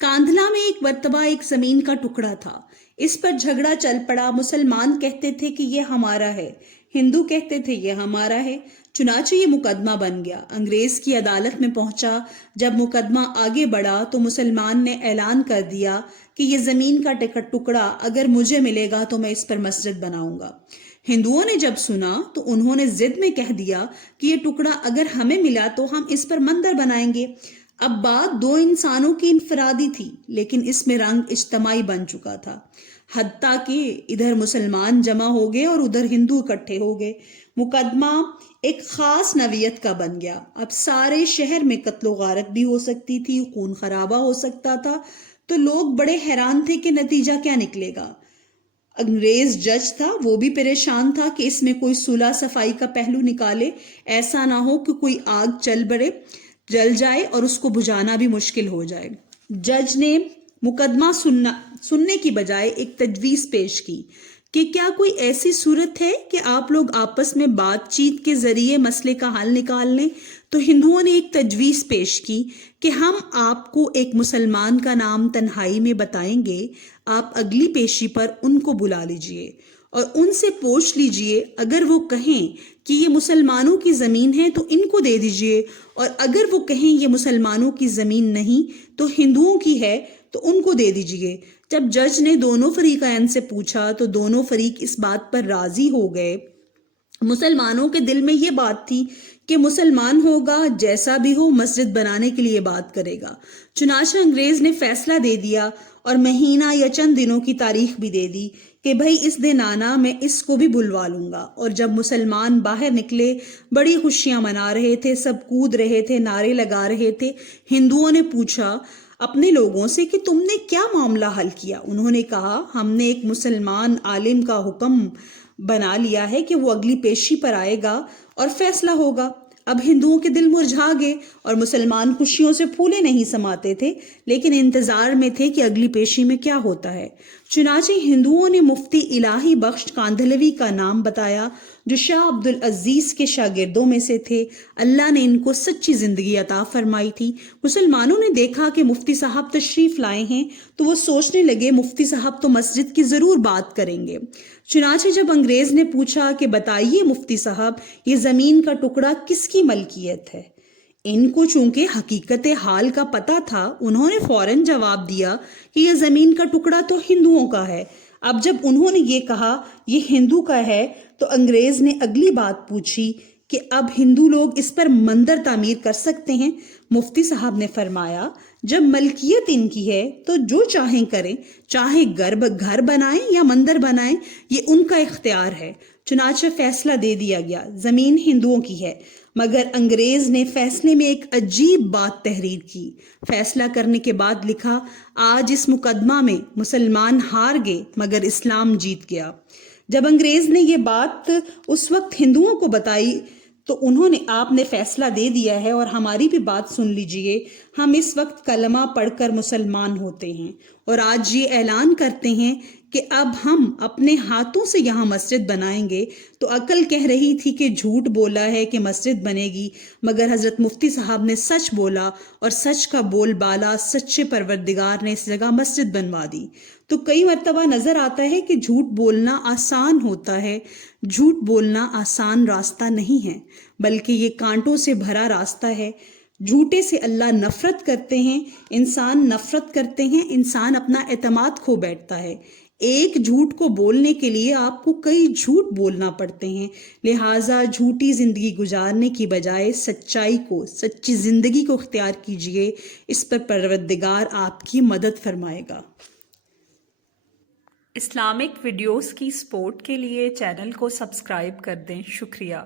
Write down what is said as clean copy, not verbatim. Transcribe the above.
कांधला में एक मर्तबा एक जमीन का टुकड़ा था। इस पर झगड़ा चल पड़ा। मुसलमान कहते थे कि ये हमारा है, हिंदू कहते थे ये हमारा है। चुनाचे ये मुकदमा बन गया, अंग्रेज की अदालत में पहुंचा। जब मुकदमा आगे बढ़ा तो मुसलमान ने ऐलान कर दिया कि ये जमीन का टुकड़ा अगर मुझे मिलेगा तो मैं इस पर मस्जिद बनाऊंगा। हिंदुओं ने जब सुना तो उन्होंने जिद में कह दिया कि ये टुकड़ा अगर हमें मिला तो हम इस पर मंदिर बनाएंगे। अब बात दो इंसानों की इनफरादी थी, लेकिन इसमें रंग इज्तमाई बन चुका था। हत्ता कि इधर मुसलमान जमा हो गए और उधर हिंदू इकट्ठे हो गए। मुकदमा एक खास नवियत का बन गया। अब सारे शहर में कत्लो गारत भी हो सकती थी, खून खराबा हो सकता था। तो लोग बड़े हैरान थे कि नतीजा क्या निकलेगा। अंग्रेज जज था, वो भी परेशान था कि इसमें कोई सुलह सफाई का पहलू निकाले। ऐसा ना हो कि कोई आग जल जाए और उसको बुझाना भी मुश्किल हो जाए। जज ने मुकदमा सुनने की बजाय एक तजवीज पेश की कि क्या कोई ऐसी सूरत है कि आप लोग आपस में बातचीत के जरिए मसले का हल निकाल लें। तो हिंदुओं ने एक तजवीज पेश की कि हम आपको एक मुसलमान का नाम तन्हाई में बताएंगे, आप अगली पेशी पर उनको बुला लीजिए और उनसे पूछ लीजिए। अगर वो कहें कि ये मुसलमानों की ज़मीन है तो इनको दे दीजिए, और अगर वो कहें ये मुसलमानों की ज़मीन नहीं तो हिंदुओं की है तो उनको दे दीजिए। जब जज ने दोनों फरीकैन से पूछा तो दोनों फरीक इस बात पर राजी हो गए। मुसलमानों के दिल में ये बात थी कि मुसलमान होगा, जैसा भी हो मस्जिद बनाने के लिए बात करेगा। चुनाचे अंग्रेज ने फैसला दे दिया और महीना या चंद दिनों की तारीख भी दे दी कि भाई इस दिन आना, मैं इसको भी बुलवा लूंगा। और जब मुसलमान बाहर निकले, बड़ी खुशियां मना रहे थे, सब कूद रहे थे, नारे लगा रहे थे। हिंदुओं ने पूछा अपने लोगों से कि तुमने क्या मामला हल किया। उन्होंने कहा हमने एक मुसलमान आलिम का हुक्म बना लिया है कि वो अगली पेशी पर आएगा और फैसला होगा। अब हिंदुओं के दिल मुरझा गए और मुसलमान खुशियों से फूले नहीं समाते थे, लेकिन इंतजार में थे कि अगली पेशी में क्या होता है। चुनाचे हिंदुओं ने मुफ्ती इलाही बख्श कांधलवी का नाम बताया, जो शाह अब्दुल अजीज के शागिर्दों में से थे। अल्लाह ने इनको सच्ची जिंदगी अता फरमाई थी। मुसलमानों ने देखा कि मुफ्ती साहब तशरीफ लाए हैं तो वो सोचने लगे मुफ्ती साहब तो मस्जिद की जरूर बात करेंगे। चुनाचे जब अंग्रेज ने पूछा कि बताइए मुफ्ती साहब, ये जमीन का टुकड़ा किसकी मलकियत है, इनको चूंकि हकीकत हाल का पता था, उन्होंने फौरन जवाब दिया कि यह जमीन का टुकड़ा तो हिंदुओं का है। अब जब उन्होंने ये कहा ये हिंदू का है तो अंग्रेज ने अगली बात पूछी कि अब हिंदू लोग इस पर मंदिर तामीर कर सकते हैं। मुफ्ती साहब ने फरमाया जब मलकियत इनकी है तो जो चाहें करें, चाहे घर बनाएं या मंदिर बनाएं, ये उनका इख्तियार है। चुनाचे फैसला दे दिया गया, जमीन हिंदुओं की है। मगर अंग्रेज ने फैसले में एक अजीब बात तहरीर की। फैसला करने के बाद लिखा आज इस मुकदमा में मुसलमान हार गए मगर इस्लाम जीत गया। जब अंग्रेज ने ये बात उस वक्त हिंदुओं को बताई तो उन्होंने आपने फैसला दे दिया है और हमारी भी बात सुन लीजिए। हम इस वक्त कलमा पढ़कर मुसलमान होते हैं और आज ये ऐलान करते हैं कि अब हम अपने हाथों से यहाँ मस्जिद बनाएंगे। तो अकल कह रही थी कि झूठ बोला है कि मस्जिद बनेगी, मगर हजरत मुफ्ती साहब ने सच बोला और सच का बोलबाला सच्चे परवरदिगार ने इस जगह मस्जिद बनवा दी। तो कई मर्तबा नजर आता है कि झूठ बोलना आसान होता है। झूठ बोलना आसान रास्ता नहीं है, बल्कि ये कांटों से भरा रास्ता है। झूठे से अल्लाह नफरत करते हैं, इंसान नफरत करते हैं, इंसान अपना एतमाद खो बैठता है। एक झूठ को बोलने के लिए आपको कई झूठ बोलना पड़ते हैं। लिहाजा झूठी जिंदगी गुजारने की बजाय सच्चाई को, सच्ची जिंदगी को इख्तियार कीजिए। इस पर परवरदिगार आपकी मदद फरमाएगा। इस्लामिक वीडियोस की सपोर्ट के लिए चैनल को सब्सक्राइब कर दें। शुक्रिया।